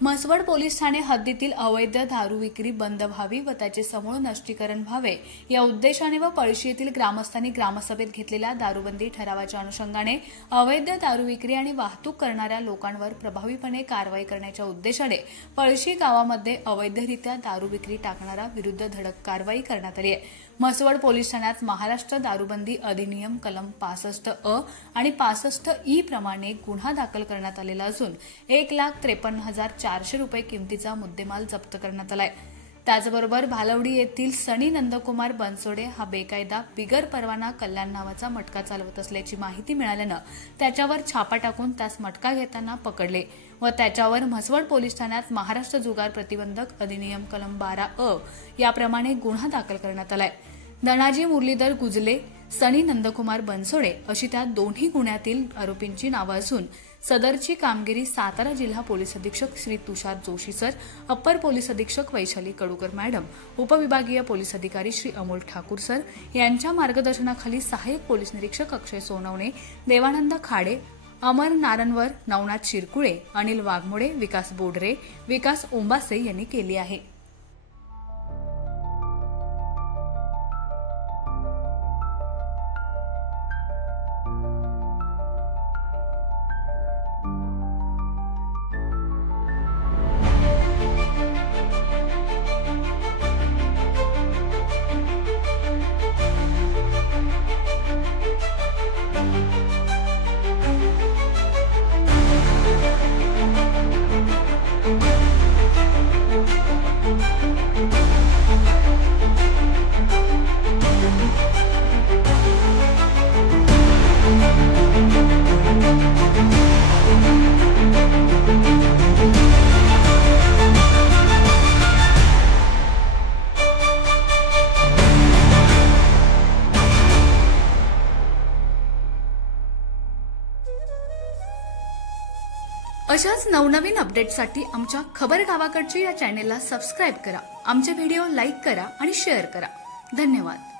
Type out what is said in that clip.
Mhaswad police Thane हद्दीतील अवैध दारू विक्री बंद व्हावी व त्याचे समूळ नष्टीकरण व्हावे या उद्देशाने व पळशी येथील ग्रामस्थांनी ग्रामसभेत घेतलेल्या दारूबंदी ठरावाच्या अनुषंगाने अवैध दारू विक्री आणि वाहतूक करणाऱ्या लोकांवर प्रभावीपणे कारवाई करण्याच्या उद्देशाने पळशी गावामध्ये अवैधरित्या दारू विक्री टाकणारा विरुद्ध धडक कारवाई करण्यात आली आहे। म्हसवड पोलीस ठाण्यात महाराष्ट्र दारूबंदी अधिनियम कलम 65(अ) आणि 65(ई) प्रमाणे गुन्हा दाखल करण्यात आलेला असून 1,53,400 रुपये किमतीचा मुद्देमाल जप्त करण्यात आलाय। त्याचबरोबर भालवडी येथील सनी नंदकुमार बनसोडे हा बेकायदा बिगर परवाना कल्याण नावाचा मटका चालवत असल्याची माहिती मिळाल्यानं त्याच्यावर छापा टाकून त्यास मटका घेताना पकडले व त्याच्यावर म्हसवड पोलीस ठाण्यात महाराष्ट्र जुगार प्रतिबंधक अधिनियम कलम 12(अ) याप्रमाणे गुन्हा दाखल करण्यात आलाय। धनाजी मुरलीधर गुजले, सनी नंदकुमार बनसोडे अशी त्या दोन्ही गुन्ह्यातील आरोपींची नावं असून सदरची कामगिरी सातारा जिल्हा पोलीस अधीक्षक Shri Tushar Joshi sir, upper police अधीक्षक वैशाली कडूकर मॅडम, उपविभागीय पोलीस अधिकारी श्री अमोल ठाकूर सर यांच्या मार्गदर्शनाखाली सहाय्यक पोलीस निरीक्षक अक्षय सोनवणे, देवानंद खाडे, अमर नारनवर, नवनाथ शिरकुळे, अनिल वाघमोडे, विकास बोडरे, विकास ओंबासे यांनी केली आहे। अशाच नवनवीन अपडेट्ससाठी आमच्या खबर गावाकडची या चॅनेलला सबस्क्राइब करा, आमचे व्हिडिओ लाईक करा आणि शेअर करा। धन्यवाद।